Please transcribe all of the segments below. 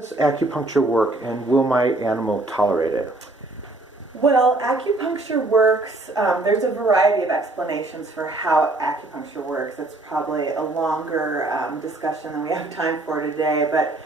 Does acupuncture work, and will my animal tolerate it? Well, acupuncture works, there's a variety of explanations for how acupuncture works. It's probably a longer discussion than we have time for today, but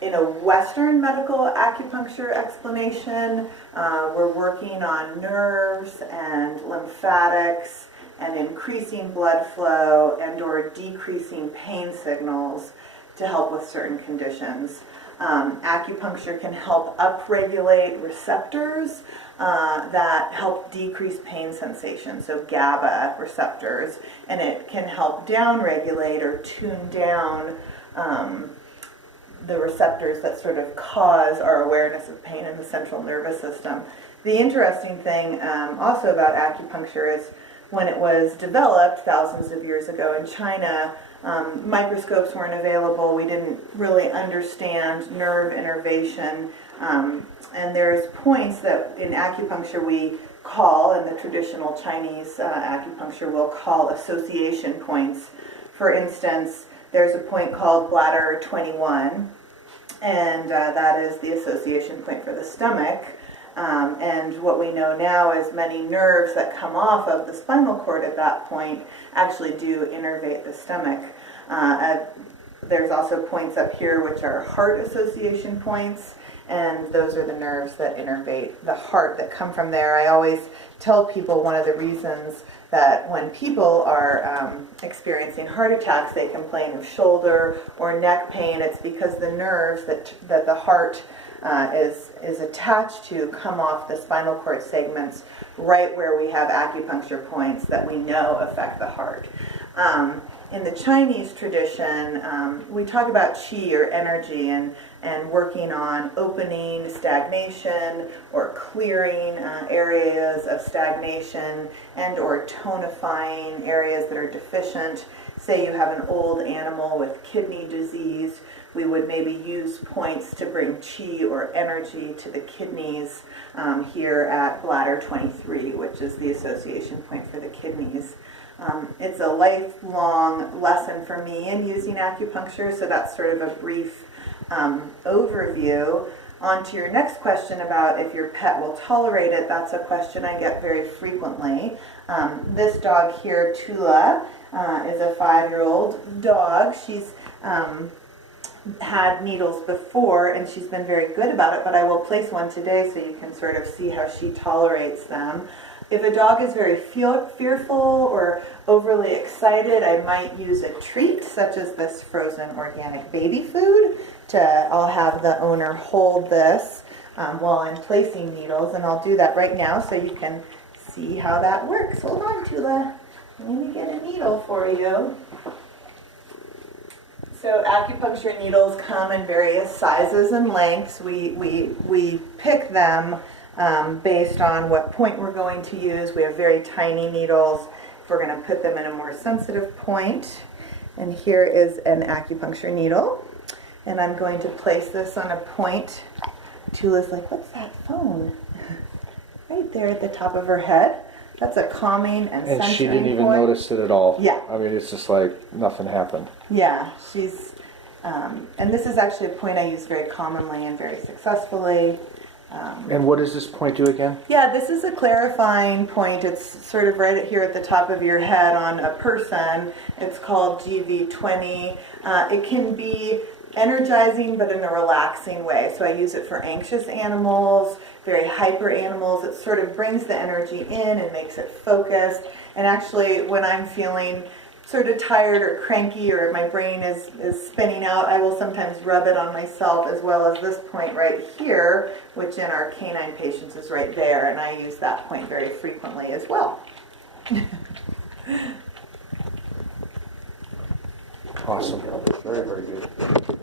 in a Western medical acupuncture explanation, we're working on nerves and lymphatics and increasing blood flow and or decreasing pain signals to help with certain conditions. Acupuncture can help upregulate receptors that help decrease pain sensation, so GABA receptors, and it can help downregulate or tune down the receptors that sort of cause our awareness of pain in the central nervous system. The interesting thing also about acupuncture is when it was developed thousands of years ago in China, microscopes weren't available. We didn't really understand nerve innervation. And there's points that in acupuncture we call, and the traditional Chinese acupuncture will call association points. For instance, there's a point called bladder 21, and that is the association point for the stomach. And what we know now is many nerves that come off of the spinal cord at that point actually do innervate the stomach. There's also points up here which are heart association points, and those are the nerves that innervate the heart that come from there. I always tell people one of the reasons that when people are experiencing heart attacks, they complain of shoulder or neck pain. It's because the nerves that the heart is attached to come off the spinal cord segments right where we have acupuncture points that we know affect the heart. In the Chinese tradition, we talk about qi or energy and working on opening stagnation or clearing areas of stagnation and or tonifying areas that are deficient. Say you have an old animal with kidney disease, we would maybe use points to bring qi or energy to the kidneys here at bladder 23, which is the association point for the kidneys. It's a lifelong lesson for me in using acupuncture, so that's sort of a brief overview. On to your next question about if your pet will tolerate it. That's a question I get very frequently. This dog here, Tula, is a 5-year-old dog. She's had needles before, and she's been very good about it, but I will place one today so you can sort of see how she tolerates them. If a dog is very fearful or overly excited, I might use a treat, such as this frozen organic baby food. I'll have the owner hold this while I'm placing needles, and I'll do that right now so you can see how that works. Hold on, Tula. Let me get a needle for you. So acupuncture needles come in various sizes and lengths. We pick them based on what point we're going to use. We have very tiny needles if we're going to put them in a more sensitive point. And here is an acupuncture needle. And I'm going to place this on a point. Tula's like, what's that phone? Right there at the top of her head. That's a calming and centering point. And she didn't even notice it at all. Yeah. I mean, it's just like nothing happened. Yeah, she's, and this is actually a point I use very commonly and very successfully. And what does this point do again? Yeah, this is a clarifying point. It's sort of right here at the top of your head on a person. It's called GV20. It can be energizing, but in a relaxing way. So I use it for anxious animals, very hyper animals. It sort of brings the energy in and makes it focused. And actually, when I'm feeling sort of tired or cranky or my brain is spinning out, I will sometimes rub it on myself, as well as this point right here, which in our canine patients is right there, and I use that point very frequently as well. Awesome. Very, very good.